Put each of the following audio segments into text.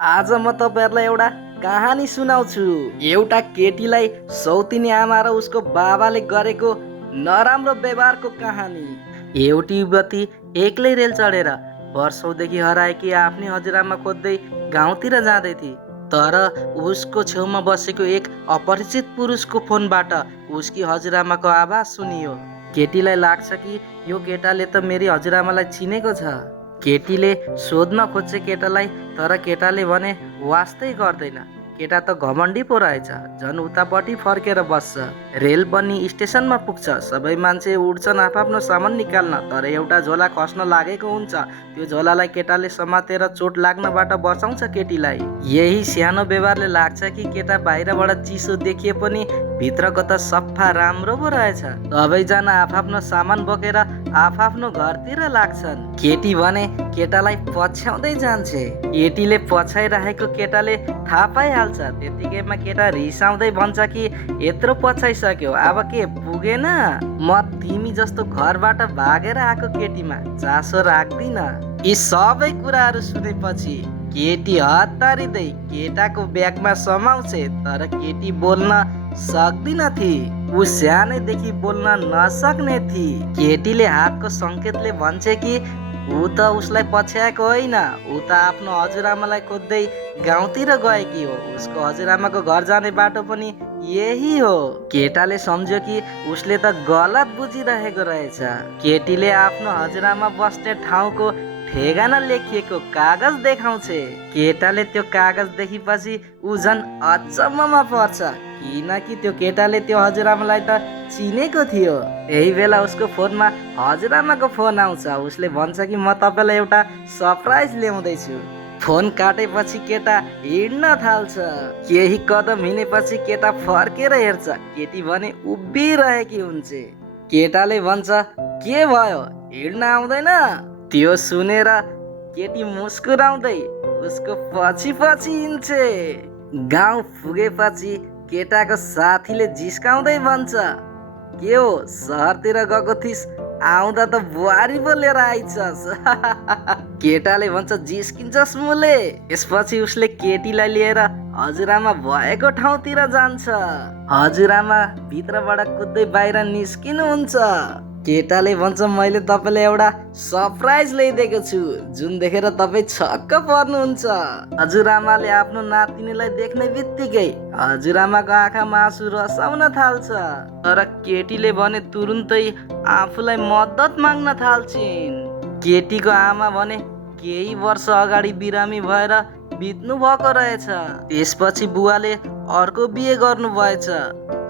आज म तपाईहरुलाई एउटा कहानी सुनाउँछु। एउटा केटीलाई सौतिनी आमा र उसको बाबाले गरेको नराम्रो व्यवहारको कहानी। एउटी युवती एक्लै रेल चढेर वर्षौंदेखि हराएकी आफ्नी हजुरआमा खोज्दै गाउँतिर जाँदै थिए। तर उसको छेउमा बसेको एक अपरिचित पुरुषको फोनबाट उसकी हजुरआमाको आवाज सुनियो। केटीलाई लाग्छ कि यो केटाले त मेरी हजुरआमालाई चिनेको छ। केटीले सोध्न खोज्छ केटालाई, तर केटाले भने वास्तै गर्दैन। केटा त घमण्डी पो रहेछ, झन् उतापट्टि फर्केर बस्छ। रेल पनि स्टेसनमा पुग्छ, सबै मान्छे उड्छन् आफ्नो सामान निकाल्न, तर एउटा झोला खस्न लागेको हुन्छ। त्यो झोलालाई केटाले समातेर चोट लाग्नबाट बचाउँछ केटीलाई। यही सानो व्यवहारले लाग्छ कि केटा बाहिरबाट चिसो देखिए पनि भित्रको त सफा राम्रो पो रहेछ। सबैजना आफ्नो सामान बोकेर आफ्नो घरतिर लाग्छन्। केटी भने केटालाई पछ्याउँदै जान्छे। केटीले पछाइरहेको केटाले थाहा पाइहाल्छ। त्यतिकैमा केटा रिसाउँदै भन्छ कि यत्रो पछाइसक्यो, अब के पुगेन? म तिमी जस्तो घरबाट भागेर आएको केटीमा चासो राख्दिन। यी सबै कुराहरू सुनेपछि केटी हतारिँदै केटाको ब्यागमा समाउँछे, तर केटी बोल्न सक्दिन थिए। ऊ सानैदेखि बोल्न नसक्ने थिए। केटीले हातको संकेतले भन्छ कि ऊ त उसलाई पछ्याएको होइन, ऊ त आफ्नो हजुरआमालाई खोज्दै गाउँतिर गएकी हो। उसको हजुरआमाको घर जाने बाटो पनि यही हो। केटाले सम्झ्यो कि उसले त गलत बुझिरहेको रहेछ। केटीले आफ्नो हजुरआमा बस्ने ठाउँको ठेगाना लेखिएको कागज देखाउँछे। केटाले त्यो कागज देखेपछि ऊ झन् अचम्ममा पर्छ, किनकि त्यो केटाले त्यो हजुरआमालाई त चिनेको थियो। यही बेला उसको फोनमा हजुरआमाको फोन आउँछ। उसले भन्छ कि म तपाईलाई एउटा सरप्राइज ल्याउँदैछु। फोन काटेपछि केटा हिँड्न थाल्छ। केही कदम हिँडेपछि केटा फर्केर हेर्छ। केटी भने उभिरहेकी हुन्छ। केटाले भन्छ, के भयो, हिँड्न आउँदैन? त्यो सुनेर केटी मुस्कुराउँदै उसको पछि पछि हिँड्छे। गाउँ पुगेपछि केटाको साथीले जिस्काउँदै भन्छ, के हो सहरतिर गएको थिस, आउँदा त बुहारी पो लिएर आइछस्। केटाले भन्छ, जिस्किन्छस् मुले। यसपछि उसले केटीलाई लिएर हजुरआमा भएको ठाउँतिर जान्छ। हजुरआमा भित्रबाट कुद्दै बाहिर निस्किनुहुन्छ। केटाले भन्छ, मैले तपाईँलाई एउटा सरप्राइज ल्याइदिएको छु, जुन देखेर तपाईँ छक्क पर्नुहुन्छ। हजुरआमाले आफ्नो नातिनीलाई देख्ने बित्तिकै हजुरआमाको आँखामा आँसु रसाउन थाल्छ। तर केटीले भने तुरुन्तै आफूलाई मद्दत माग्न थाल्छिन्। केटीको आमा भने केही वर्ष अगाडि बिरामी भएर बित्नु भएको रहेछ। त्यसपछि बुवाले अर्को बिहे गर्नु भएछ।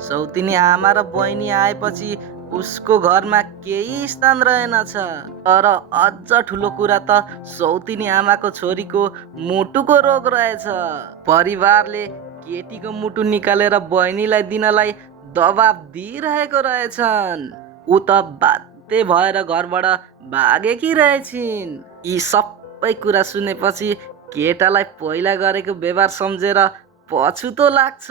सौतिनी आमा र बहिनी आएपछि उसको घरमा केही स्थान रहेनछ। तर अझ ठुलो कुरा त सौतिनी आमाको छोरीको मुटुको रोग रहेछ। परिवारले केटीको मुटु निकालेर बहिनीलाई दिनलाई दबाब दिइरहेको रहेछन्। ऊ त बाध्य भएर घरबाट भागेकी रहेछिन्। यी सबै कुरा सुनेपछि केटालाई पहिला गरेको व्यवहार सम्झेर पछुतो लाग्छ।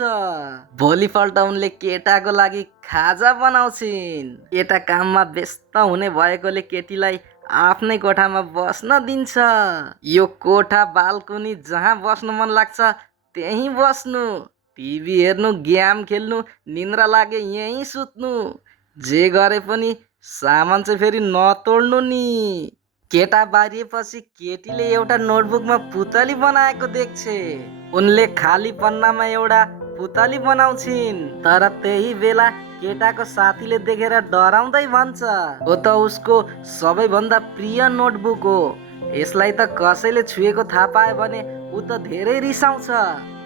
भोलिपल्ट उनले केटाको लागि खाजा बनाउँछिन्। केटा काममा व्यस्त हुने भएकोले केटीलाई आफ्नै कोठामा बस्न दिन्छ। यो कोठा बाल्कुनी, जहाँ बस्नु मन लाग्छ त्यहीँ बस्नु, टिभी हेर्नु, गेम खेल्नु, निन्द्रा लागे यहीँ सुत्नु, जे गरे पनि सामान चाहिँ फेरि नतोड्नु नि। केटा बारिएपछि केटीले एउटा नोटबुकमा पुतली बनाएको देख्छे। उनले खाली पन्नामा एउटा पुतली बनाउँछिन्। तर त्यही बेला केटाको साथीले देखेर डराउँदै भन्छ, हो त उसको सबैभन्दा प्रिय नोटबुक हो, यसलाई त कसैले छुएको थाहा पायो भने ऊ त धेरै रिसाउँछ।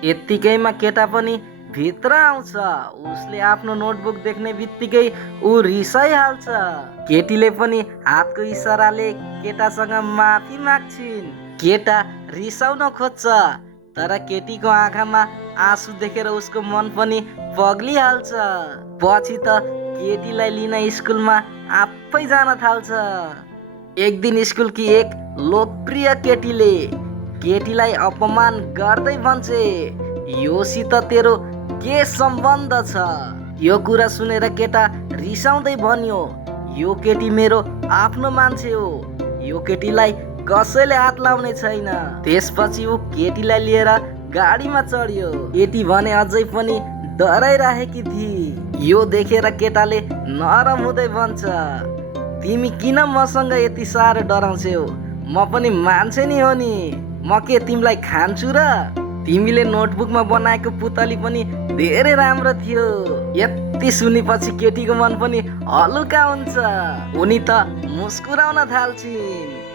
यत्तिकैमा केटा पनि भित्र आउँछ। उसले आफ्नो नोटबुक देख्ने बित्तिकै ऊ रिसाइहाल्छ। केटीले पनि हातको इसाराले केटासँग माफी माग्छिन्। केटा रिसाउन खोज्छ, तर केटीको आँखामा आँसु देखेर उसको मन पनि पग्लिहाल्छ। पछि त केटीलाई लिन स्कुलमा आफै जान थाल्छ। एक दिन स्कुलकी एक लोकप्रिय केटीले केटीलाई अपमान गर्दै भन्छे, योसित तेरो के सम्बन्ध छ? यो कुरा सुनेर केटा रिसाउँदै भन्यो, यो केटी मेरो आफ्नो मान्छे हो, यो केटीलाई कसैले हात लाउने छैन। त्यसपछि ऊ केटीलाई लिएर गाडीमा चढ्यो। केटी भने अझै पनि डराइरहेकी थिए। यो देखेर केटाले नरम हुँदै भन्छ, तिमी किन मसँग यति साह्रो डराउँछौ? म पनि मान्छे नि हो नि, म के तिमीलाई खान्छु र? तिमीले नोटबुकमा बनाएको पुतली पनि धेरै राम्रो थियो। यति सुनेपछि केटीको मन पनि हलुका हुन्छ। उनी त मुस्कुराउन थाल्छिन्।